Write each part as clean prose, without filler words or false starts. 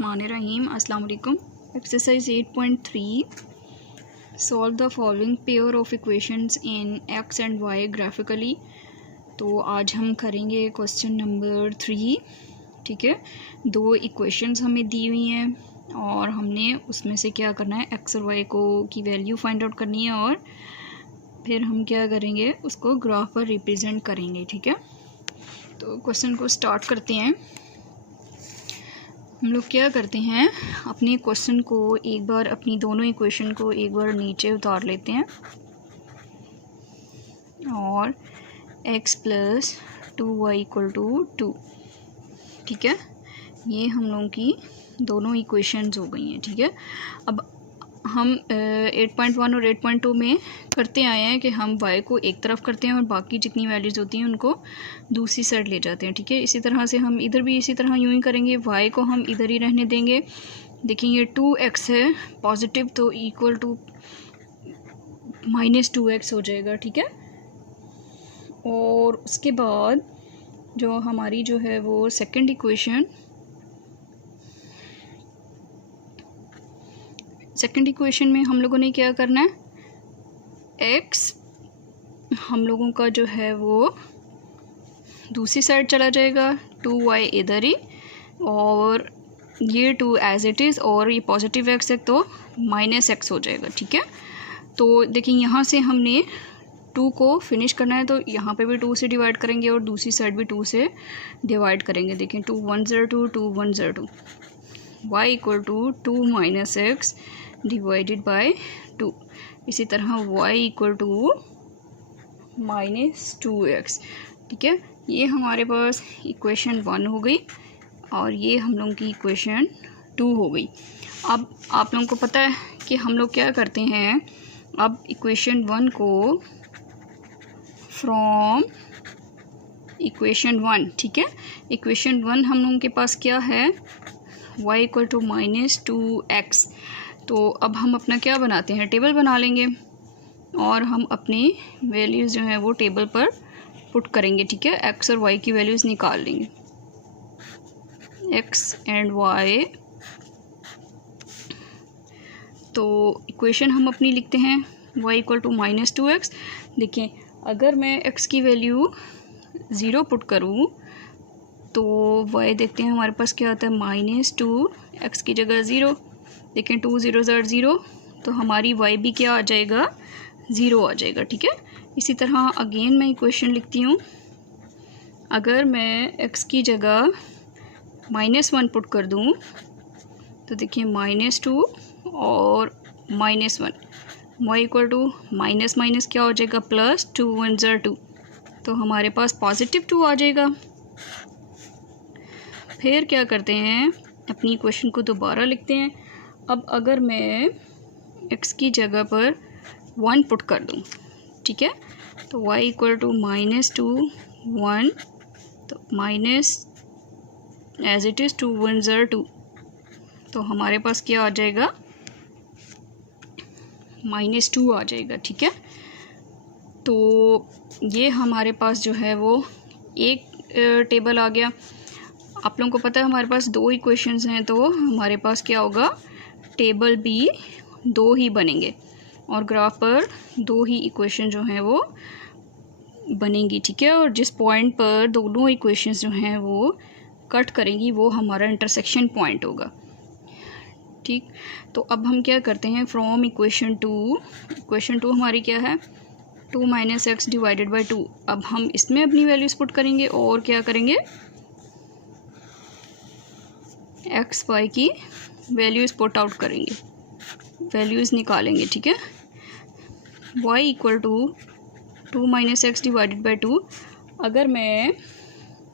बिस्मिल्लाहिर्रहमानिर्रहीम। अस्सलाम वालेकुम। Exercise 8.3 solve the following pair of equations in x and y graphically. तो आज हम करेंगे क्वेश्चन नंबर 3। ठीक है, दो इक्वेशंस हमें दी हुई हैं और हमने उसमें से क्या करना है, एक्स और वाई को की वैल्यू फाइंड आउट करनी है और फिर हम क्या करेंगे, उसको ग्राफ पर रिप्रेजेंट करेंगे। ठीक है, तो क्वेश्चन को स्टार्ट करते हैं। हम लोग क्या करते हैं, अपने क्वेश्चन को एक बार, अपनी दोनों इक्वेशन को एक बार नीचे उतार लेते हैं और x plus 2y equal to 2। ठीक है, ये हम लोगों की दोनों इक्वेशंस हो गई हैं। ठीक है, अब हम 8.1 और 8.2 में करते आए हैं कि हम y को एक तरफ करते हैं और बाकी जितनी वैल्यूज़ होती हैं उनको दूसरी साइड ले जाते हैं। ठीक है, इसी तरह से हम इधर भी इसी तरह यूँ ही करेंगे, y को हम इधर ही रहने देंगे। देखेंगे 2x है पॉजिटिव, तो इक्वल टू -2x हो जाएगा। ठीक है, और उसके बाद जो हमारी जो है वो सेकंड इक्वेशन में हम लोगों ने क्या करना है, x हम लोगों का जो है वो दूसरी साइड चला जाएगा, 2y इधर ही, और ये 2 एज इट इज़, और ये पॉजिटिव x है तो -x हो जाएगा। ठीक है, तो देखिए यहाँ से हमने 2 को फिनिश करना है, तो यहाँ पे भी 2 से डिवाइड करेंगे और दूसरी साइड भी 2 से डिवाइड करेंगे। देखें 2 1 0 2 2 1 0 2, y equal to 2 -x divided by 2। इसी तरह y इक्वल टू -2x। ठीक है, ये हमारे पास इक्वेशन 1 हो गई और ये हम लोगों की इक्वेशन 2 हो गई। अब आप लोगों को पता है कि हम लोग क्या करते हैं, अब इक्वेशन 1 को फ्रॉम इक्वेशन 1, ठीक है, इक्वेशन 1 हम लोगों के पास क्या है, y इक्वल टू -2x। तो अब हम अपना क्या बनाते हैं, टेबल बना लेंगे और हम अपनी वैल्यूज़ जो हैं वो टेबल पर पुट करेंगे। ठीक है, x और y की वैल्यूज़ निकाल लेंगे, x एंड y। तो इक्वेशन हम अपनी लिखते हैं y इक्वल टू -2x। देखें, अगर मैं x की वैल्यू 0 पुट करूँ तो y देखते हैं हमारे पास क्या आता है, -2, x की जगह 0। देखें 2 0 0, तो हमारी y भी क्या आ जाएगा, 0 आ जाएगा। ठीक है, इसी तरह अगेन मैं इक्वेशन लिखती हूँ, अगर मैं x की जगह -1 पुट कर दूँ तो देखिए -2 और -1, y equal to minus minus क्या हो जाएगा, प्लस 2 1 0 2, तो हमारे पास पॉजिटिव 2 आ जाएगा। फिर क्या करते हैं, अपनी इक्वेशन को दोबारा लिखते हैं। अब अगर मैं x की जगह पर 1 पुट कर दूँ, ठीक है, तो y इक्वल टू -2 1, तो माइनस एज इट इज़ 2 1 0 2, तो हमारे पास क्या आ जाएगा, -2 आ जाएगा। ठीक है, तो ये हमारे पास जो है वो एक टेबल आ गया। आप लोगों को पता है हमारे पास दो इक्वेशंस हैं, तो हमारे पास क्या होगा, टेबल भी 2 ही बनेंगे और ग्राफ पर 2 ही इक्वेशन जो हैं वो बनेंगी। ठीक है, और जिस पॉइंट पर दोनों इक्वेशंस जो हैं वो कट करेंगी वो हमारा इंटरसेक्शन पॉइंट होगा। ठीक, तो अब हम क्या करते हैं, फ्रॉम इक्वेशन 2 हमारी क्या है, 2 -x डिवाइडेड बाय 2। अब हम इसमें अपनी वैल्यूज़ पुट करेंगे और क्या करेंगे, x y की वैल्यूज़ पुट आउट करेंगे, वैल्यूज़ निकालेंगे। ठीक है, y equal to 2 -x divided by 2। अगर मैं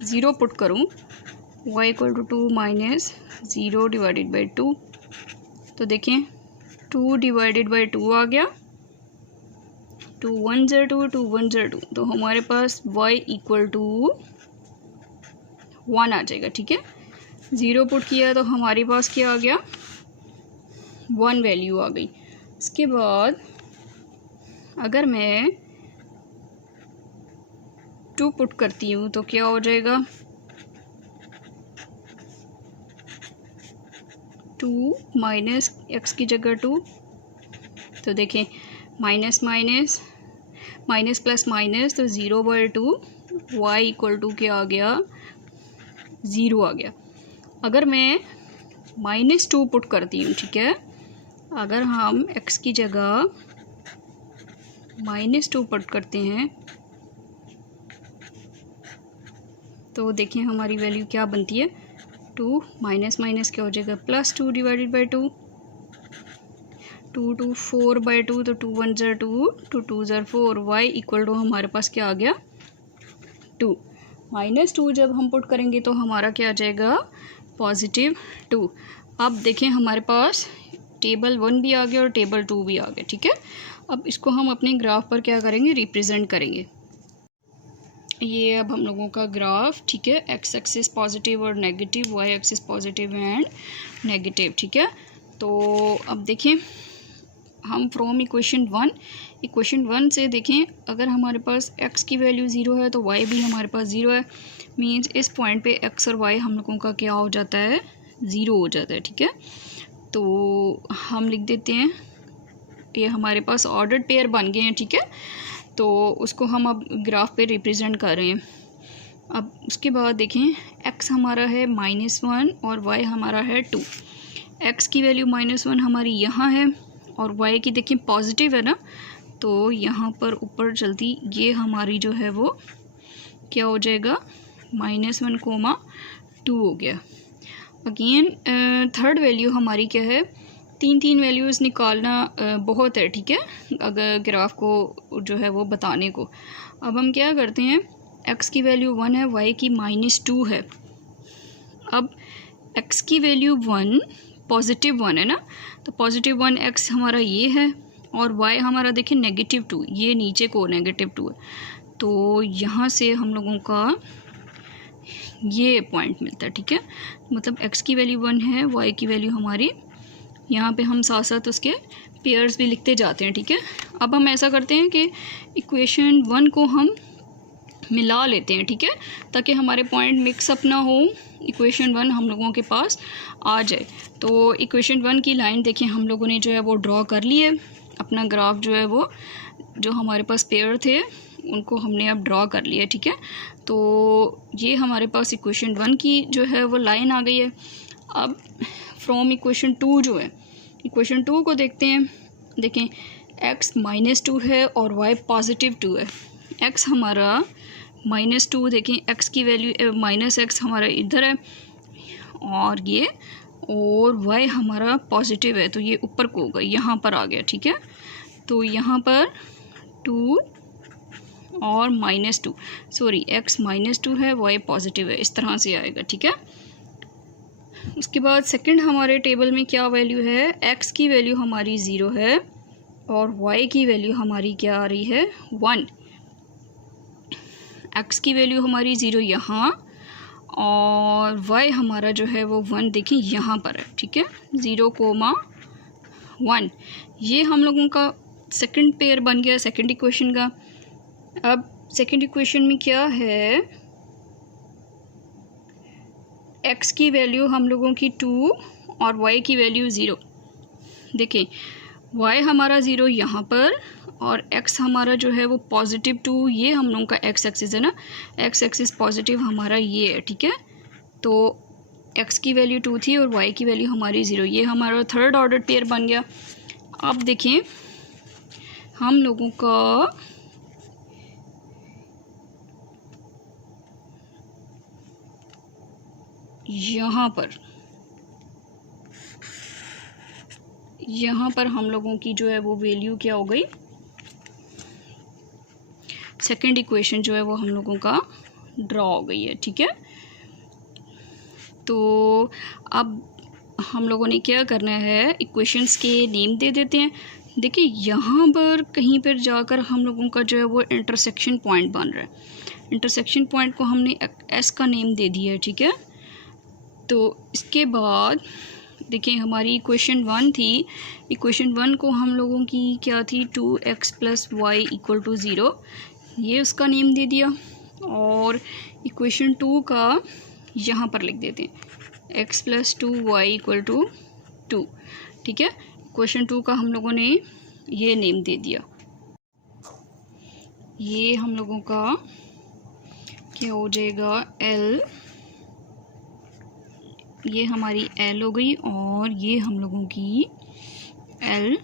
0 पुट करूँ, y equal to 2 -0 divided by 2, तो देखें 2 डिवाइडेड बाय 2 आ गया, 2 1 0 2 2 1 0 2, तो हमारे पास y इक्वल टू 1 आ जाएगा। ठीक है, 0 पुट किया तो हमारे पास क्या आ गया, 1 वैल्यू आ गई। इसके बाद अगर मैं 2 पुट करती हूँ तो क्या हो जाएगा, 2 माइनस एक्स की जगह 2, तो देखें minus minus minus plus minus, तो 0/2 वाई इक्वल टू क्या आ गया, 0 आ गया। अगर मैं -2 पुट करती हूँ, ठीक है, अगर हम x की जगह -2 पुट करते हैं तो देखिए हमारी वैल्यू क्या बनती है, 2 माइनस माइनस क्या हो जाएगा, +2 डिवाइडेड बाई 2, 2 2 4/2, तो 2 1 ज़र 2, 2 2 ज़र 4, वाई इक्वल टू हमारे पास क्या आ गया, 2। -2 जब हम पुट करेंगे तो हमारा क्या आ जाएगा, +2। अब देखें हमारे पास टेबल 1 भी आ गया और टेबल 2 भी आ गया, ठीक है। अब इसको हम अपने ग्राफ पर क्या करेंगे, रिप्रेजेंट करेंगे। ये अब हम लोगों का ग्राफ, ठीक है, एक्स एक्सिस पॉजिटिव और negative, y axis positive and negative, ठीक है। तो अब देखें हम फ्रॉम इक्वेशन 1 से देखें, अगर हमारे पास x की वैल्यू 0 है तो y भी हमारे पास 0 है, मीन्स इस पॉइंट पे x और y हम लोगों का क्या हो जाता है, 0 हो जाता है, ठीक है। तो हम लिख देते हैं, ये हमारे पास ऑर्डर्ड पेयर बन गए हैं, ठीक है। तो उसको हम अब ग्राफ पे रिप्रेजेंट कर रहे हैं। अब उसके बाद देखें x हमारा है -1 और y हमारा है 2। x की वैल्यू -1 हमारी यहाँ है और y की देखिए पॉजिटिव है ना, तो यहाँ पर ऊपर चलती ये हमारी जो है वो क्या हो जाएगा, -1, 2 हो गया। अगेन थर्ड वैल्यू हमारी क्या है, 3 वैल्यूज़ निकालना बहुत है, ठीक है, अगर ग्राफ को जो है वो बताने को। अब हम क्या करते हैं, x की वैल्यू 1 है, y की -2 है। अब x की वैल्यू 1 +1 है ना, तो +1 x हमारा ये है और y हमारा देखिए -2, ये नीचे को -2 है। तो यहाँ से हम लोगों का ये पॉइंट मिलता है, ठीक है। मतलब x की वैल्यू 1 है, y की वैल्यू हमारी, यहाँ पे हम साथ साथ उसके पेयर्स भी लिखते जाते हैं, ठीक है। अब हम ऐसा करते हैं कि इक्वेशन 1 को हम मिला लेते हैं, ठीक है, ताकि हमारे पॉइंट मिक्स अप ना हो, इक्वेशन 1 हम लोगों के पास आ जाए। तो इक्वेशन 1 की लाइन देखिए हम लोगों ने जो है वो ड्रॉ कर ली है, अपना ग्राफ जो है वो, जो हमारे पास पेयर थे उनको हमने अब ड्रॉ कर लिया, ठीक है। तो ये हमारे पास इक्वेशन 1 की जो है वो लाइन आ गई है। अब फ्रॉम इक्वेशन 2 जो है, इक्वेशन 2 को देखते हैं। देखें x -2 है और y +2 है। x हमारा -2, देखें x की वैल्यू -x हमारा इधर है और ये, और y हमारा पॉजिटिव है तो ये ऊपर को होगा, यहाँ पर आ गया, ठीक है। तो यहाँ पर 2 और -2, सॉरी x -2 है, y पॉजिटिव है, इस तरह से आएगा, ठीक है। उसके बाद सेकंड हमारे टेबल में क्या वैल्यू है, x की वैल्यू हमारी 0 है और y की वैल्यू हमारी क्या आ रही है, 1। x की वैल्यू हमारी 0 यहाँ और y हमारा जो है वो 1 देखिए यहाँ पर है, ठीक है, 0,1। ये हम लोगों का सेकंड पेयर बन गया सेकंड इक्वेशन का। अब सेकंड इक्वेशन में क्या है, x की वैल्यू हम लोगों की 2 और y की वैल्यू 0। देखें y हमारा 0 यहाँ पर और x हमारा जो है वो +2, ये हम लोगों का x एक्सिस है ना, x एक्सिस पॉजिटिव हमारा ये है, ठीक है। तो x की वैल्यू 2 थी और y की वैल्यू हमारी 0, ये हमारा थर्ड ऑर्डर पेयर बन गया। अब देखें हम लोगों का यहाँ पर हम लोगों की जो है वो वैल्यू क्या हो गई, सेकंड इक्वेशन जो है वो हम लोगों का ड्रॉ हो गई है, ठीक है। तो अब हम लोगों ने क्या करना है, इक्वेशंस के नेम दे देते हैं। देखिए यहाँ पर कहीं पर जाकर हम लोगों का जो है वो इंटरसेक्शन पॉइंट बन रहा है, इंटरसेक्शन पॉइंट को हमने एस का नेम दे दिया है, ठीक है। तो इसके बाद देखिए हमारी इक्वेशन 1 थी, इक्वेशन 1 को हम लोगों की क्या थी, 2x + y = 0, ये उसका नेम दे दिया। और इक्वेशन 2 का यहाँ पर लिख देते हैं, x + 2y = 2, ठीक है। इक्वेशन 2 का हम लोगों ने ये नेम दे दिया। ये हम लोगों का क्या हो जाएगा, L, ये हमारी L हो गई और ये हम लोगों की L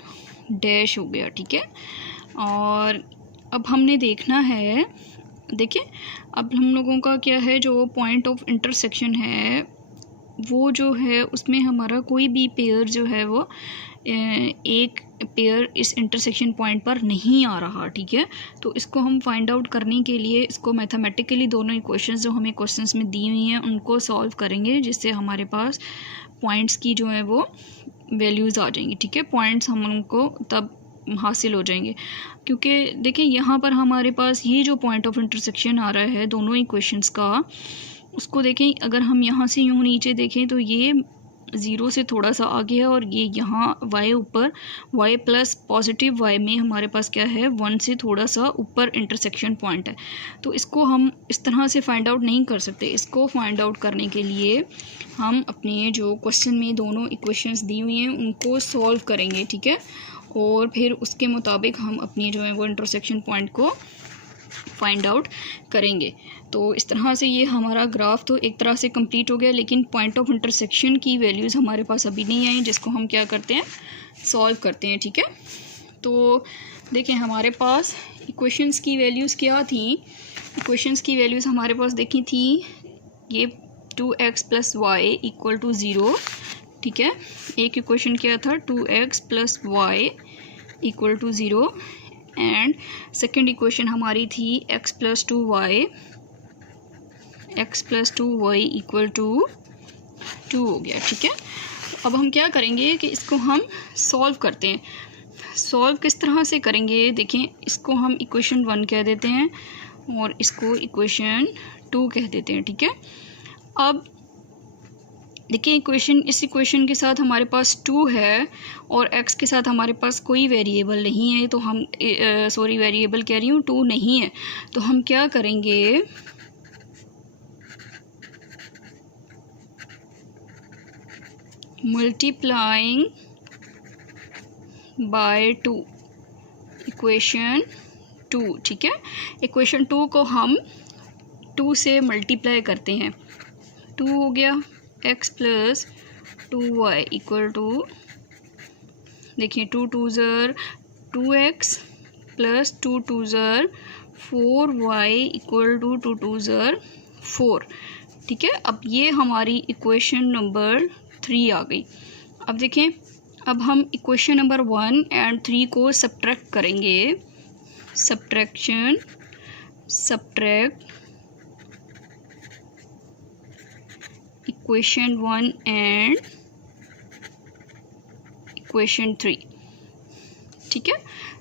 डैश हो गया, ठीक है। और अब हमने देखना है, देखिए अब हम लोगों का क्या है, जो पॉइंट ऑफ इंटरसेक्शन है वो जो है उसमें हमारा कोई भी पेयर जो है वो एक पेयर इस इंटरसेक्शन पॉइंट पर नहीं आ रहा, ठीक है। तो इसको हम फाइंड आउट करने के लिए इसको मैथमेटिकली दोनों इक्वेशंस जो हमें क्वेश्चंस में दी हुई हैं उनको सॉल्व करेंगे, जिससे हमारे पास पॉइंट्स की जो है वो वैल्यूज़ आ जाएंगी, ठीक है। पॉइंट्स हम उनको तब हासिल हो जाएंगे, क्योंकि देखिए यहाँ पर हमारे पास ये जो पॉइंट ऑफ इंटरसेक्शन आ रहा है दोनों इक्वेशंस का, उसको देखें, अगर हम यहाँ से यूँ नीचे देखें तो ये 0 से थोड़ा सा आगे है और ये यहाँ y ऊपर, y प्लस पॉजिटिव y में हमारे पास क्या है, 1 से थोड़ा सा ऊपर इंटरसेक्शन पॉइंट है। तो इसको हम इस तरह से फाइंड आउट नहीं कर सकते। इसको फाइंड आउट करने के लिए हम अपने जो क्वेश्चन में दोनों इक्वेशंस दी हुई हैं उनको सॉल्व करेंगे, ठीक है। और फिर उसके मुताबिक हम अपनी जो है वो इंटरसेक्शन पॉइंट को फाइंड आउट करेंगे। तो इस तरह से ये हमारा ग्राफ तो एक तरह से कंप्लीट हो गया, लेकिन पॉइंट ऑफ इंटरसेक्शन की वैल्यूज़ हमारे पास अभी नहीं आई, जिसको हम क्या करते हैं, सॉल्व करते हैं, ठीक है। तो देखें हमारे पास इक्वेशंस की वैल्यूज़ क्या थी। इक्वेशंस की वैल्यूज़ हमारे पास देखी थी, ये 2x + y = 0, ठीक है। एक इक्वेशन क्या था, 2x + y = 0, and second equation हमारी थी x + 2y = 2 हो गया, ठीक है। अब हम क्या करेंगे कि इसको हम सॉल्व करते हैं। सॉल्व किस तरह से करेंगे, देखें, इसको हम इक्वेशन 1 कह देते हैं और इसको इक्वेशन 2 कह देते हैं, ठीक है। अब देखिए इस इक्वेशन के साथ हमारे पास 2 है और x के साथ हमारे पास कोई वेरिएबल नहीं है, तो हम वेरिएबल कह रही हूँ, 2 नहीं है, तो हम क्या करेंगे, मल्टीप्लाइंग बाय 2 इक्वेशन 2, ठीक है। इक्वेशन 2 को हम 2 से मल्टीप्लाई करते हैं, 2 हो गया x + 2y = देखिए 2 2 ज़र 2x + 2 2 ज़र 4y = 2 2 ज़र 4, ठीक है। अब ये हमारी इक्वेशन नंबर 3 आ गई। अब देखें, अब हम इक्वेशन नंबर 1 और 3 को सब्ट्रैक्ट करेंगे। सब्ट्रैक्ट इक्वेशन 1 एंड इक्वेशन 3, ठीक है।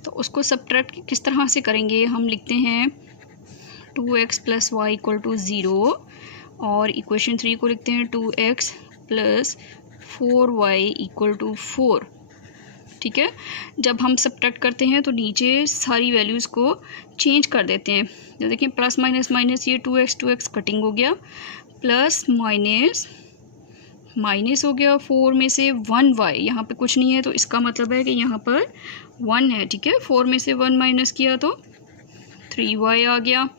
तो उसको सब्ट्रैक्ट किस तरह से करेंगे, हम लिखते हैं 2x + y = 0 और इक्वेशन 3 को लिखते हैं 2x + 4y = 4, ठीक है। जब हम सब्ट्रैक्ट करते हैं तो नीचे सारी वैल्यूज़ को चेंज कर देते हैं। तो देखिए प्लस माइनस माइनस, ये 2x कटिंग हो गया, प्लस माइनस हो गया, 4 में से 1y, यहाँ पे कुछ नहीं है तो इसका मतलब है कि यहाँ पर 1 है, ठीक है। 4 में से 1 माइनस किया तो 3y आ गया,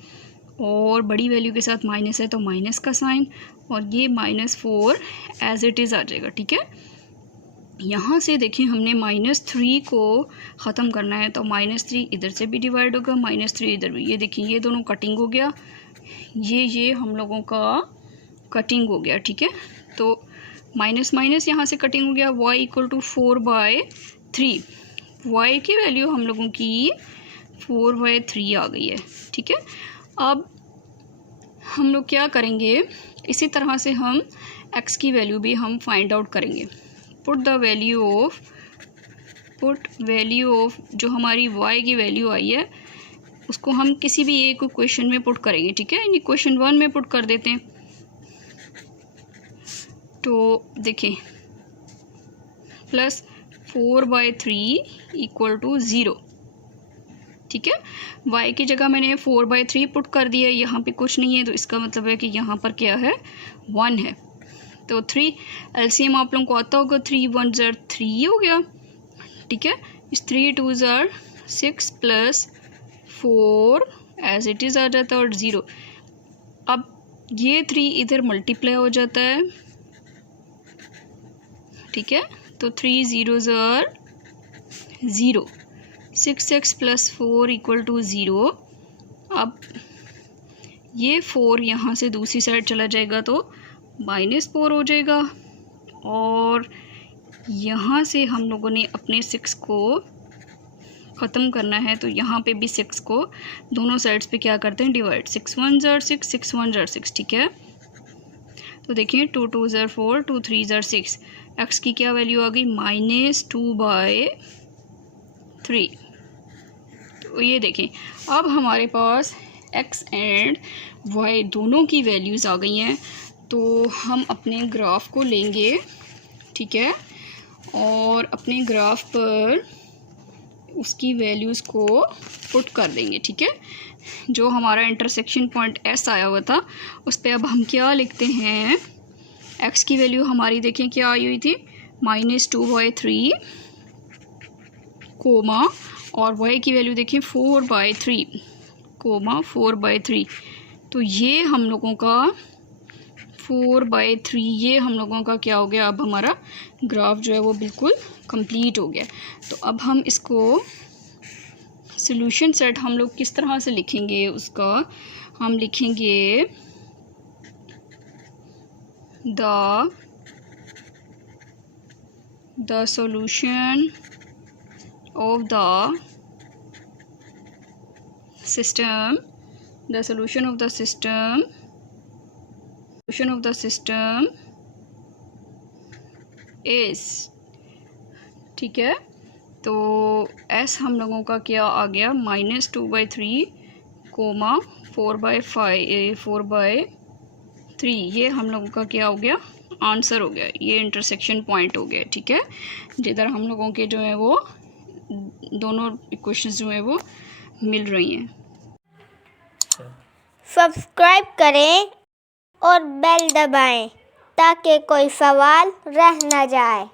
और बड़ी वैल्यू के साथ माइनस है तो माइनस का साइन, और ये -4 एज इट इज़ आ जाएगा, ठीक है। यहाँ से देखिए हमने -3 को ख़त्म करना है, तो -3 इधर से भी डिवाइड होगा, -3 इधर भी, ये देखिए ये दोनों कटिंग हो गया, ये हम लोगों का कटिंग हो गया, ठीक है। तो माइनस माइनस यहाँ से कटिंग हो गया, y = 4/3, y की वैल्यू हम लोगों की 4/3 आ गई है, ठीक है। अब हम लोग क्या करेंगे, इसी तरह से हम x की वैल्यू भी हम फाइंड आउट करेंगे। पुट वैल्यू ऑफ जो हमारी y की वैल्यू आई है उसको हम किसी भी एक इक्वेशन में पुट करेंगे, ठीक है। इन इक्वेशन 1 में पुट कर देते हैं, तो देखें +4/3 = 0, ठीक है। y की जगह मैंने 4/3 पुट कर दिया है, यहाँ पे कुछ नहीं है तो इसका मतलब है कि यहाँ पर क्या है, 1 है। तो 3 एलसीएम आप लोगों को आता होगा, 3 1 ज़र 3 हो गया, ठीक है। इस 3 2 ज़र 6 प्लस 4 एज इट इज़ आ जाता है और 0। अब ये 3 इधर मल्टीप्लाई हो जाता है, ठीक है। तो 3 0 ज़र 0, 6x प्लस 4 इक्वल टू 0। अब ये 4 यहाँ से दूसरी साइड चला जाएगा तो -4 हो जाएगा, और यहाँ से हम लोगों ने अपने 6 को ख़त्म करना है, तो यहाँ पे भी 6 को दोनों साइड्स पे क्या करते हैं, डिवाइड। 6 1 ज़र 6, 6 1 ज़र 6, ठीक है। तो देखिए 2 2 ज़र 4, 2 3 ज़र 6, x की क्या वैल्यू आ गई, -2/3। तो ये देखें अब हमारे पास x एंड y दोनों की वैल्यूज़ आ गई हैं। तो हम अपने ग्राफ को लेंगे, ठीक है, और अपने ग्राफ पर उसकी वैल्यूज़ को पुट कर देंगे, ठीक है। जो हमारा इंटरसेक्शन पॉइंट S आया हुआ था उस पर अब हम क्या लिखते हैं, x की वैल्यू हमारी देखें क्या आई हुई थी, -2/3 कोमा, और y की वैल्यू देखें 4/3 कोमा 4/3। तो ये हम लोगों का 4/3 ये हम लोगों का क्या हो गया, अब हमारा ग्राफ जो है वो बिल्कुल कंप्लीट हो गया। तो अब हम इसको सॉल्यूशन सेट हम लोग किस तरह से लिखेंगे, उसका हम लिखेंगे the solution of the system is, ठीक है। तो S हम लोगों का क्या आ गया, -2/3 कोमा 4/3। ये हम लोगों का क्या हो गया, आंसर हो गया, ये इंटरसेक्शन पॉइंट हो गया, ठीक है, जिधर हम लोगों के जो है वो दोनों इक्वेशंस जो है वो मिल रही हैं। सब्सक्राइब करें और बेल दबाएं ताकि कोई सवाल रह न जाए।